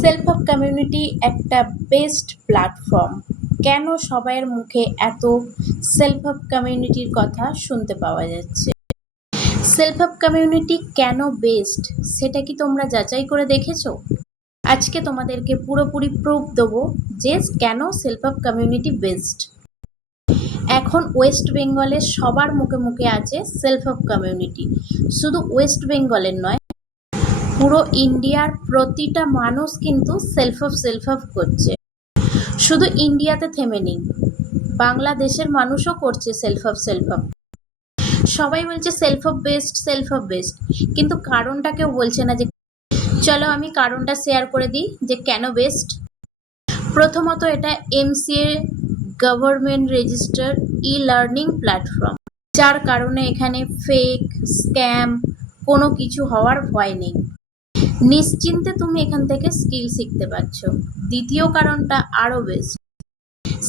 Self help community একটা best platform. কেন সবাইয়ের মুখে এত সেলফ হেল্প কমিউনিটির কথা শুনতে পাওয়া যাচ্ছে? সেলফ হেল্প কমিউনিটি কেন বেস্ট সেটা কি তোমরা যাচাই করে দেখেছো? আজকে তোমাদেরকে পুরোপুরি প্রুফ দেবো যে কেন সেলফ হেল্প কমিউনিটি বেস্ট। এখন ওয়েস্ট বেঙ্গলের সবার মুখে মুখে আছে সেলফ হেল্প কমিউনিটি। শুধু ওয়েস্ট বেঙ্গলের নয়, পুরো ইন্ডিয়ার প্রতিটা মানুষ কিন্তু সেলফ হেল্প করছে। শুধু ইন্ডিয়াতে থেমে নেই, বাংলাদেশের মানুষও করছে সেলফ হেল্প। সবাই বলছে সেলফ হেল্প বেস্ট, কিন্তু কারণটা কেউ বলছে না। যে চলো আমি কারণটা শেয়ার করে দিই যে কেন বেস্ট। প্রথমত, এটা MCA government registered e learning platform, যার কারণে এখানে ফেক স্ক্যাম কোনো কিছু হওয়ার ভয় নেই। নিশ্চিন্তে তুমি এখান থেকে স্কিল শিখতে পারছো। দ্বিতীয় কারণটা আরও বেস্ট,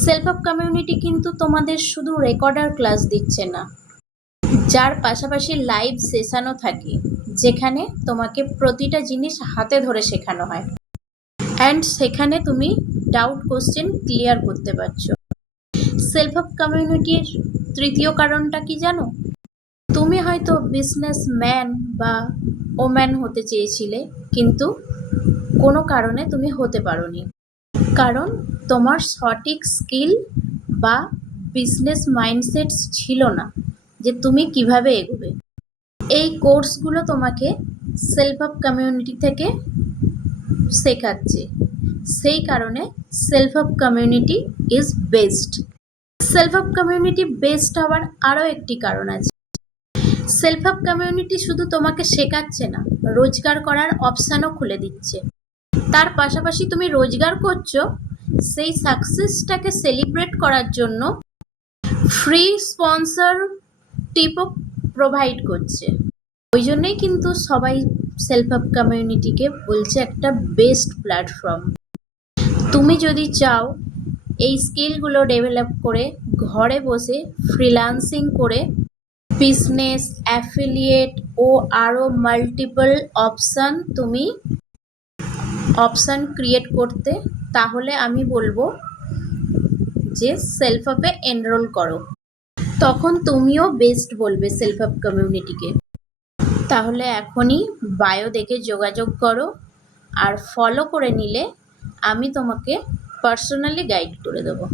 সেলফ হেল্প কমিউনিটি কিন্তু তোমাদের শুধু রেকর্ডার ক্লাস দিচ্ছে না, যার পাশাপাশি লাইভ সেশনও থাকে, যেখানে তোমাকে প্রতিটা জিনিস হাতে ধরে শেখানো হয়, অ্যান্ড সেখানে তুমি ডাউট কোশ্চেন ক্লিয়ার করতে পারছো। সেলফ হেল্প কমিউনিটির তৃতীয় কারণটা কি জানো? তুমি হয়তো বিজনেসম্যান বা ওম্যান হতে চেয়েছিলে, কিন্তু কোনো কারণে তুমি হতে পারোনি, কারণ তোমার সঠিক স্কিল বা বিজনেস মাইন্ডসেট ছিল না যে তুমি কিভাবে এগোবে। এই কোর্সগুলো তোমাকে সেলফ হেল্প কমিউনিটি থেকে শেখাচ্ছে। সেই কারণে self help community is best. Self help community best হওয়ার আরও একটি কারণ আছে। সেলফ হেল্প কমিউনিটি শুধু তোমাকে শেখাচ্ছে না, রোজগার করার অপশানও খুলে দিচ্ছে। তার পাশাপাশি তুমি রোজগার করছো, সেই সাকসেসটাকে সেলিব্রেট করার জন্য ফ্রি স্পন্সর টিপও প্রোভাইড করছে। ওই জন্যই কিন্তু সবাই সেলফ হেল্প কমিউনিটিকে বলছে একটা বেস্ট প্ল্যাটফর্ম। তুমি যদি চাও এই স্কিলগুলো ডেভেলপ করে ঘরে বসে ফ্রিল্যান্সিং করে বিজনেস, অ্যাফিলিয়েট ও আরও মাল্টিপল অপশান ক্রিয়েট করতে, তাহলে আমি বলবো যে সেলফ হেল্পে এনরোল করো। তখন তুমিও বেস্ট বলবে সেলফ হেল্প কমিউনিটিকে। তাহলে এখনই বায়ো দেখে যোগাযোগ করো, আর ফলো করে নিলে আমি তোমাকে পার্সোনালি গাইড করে দেবো।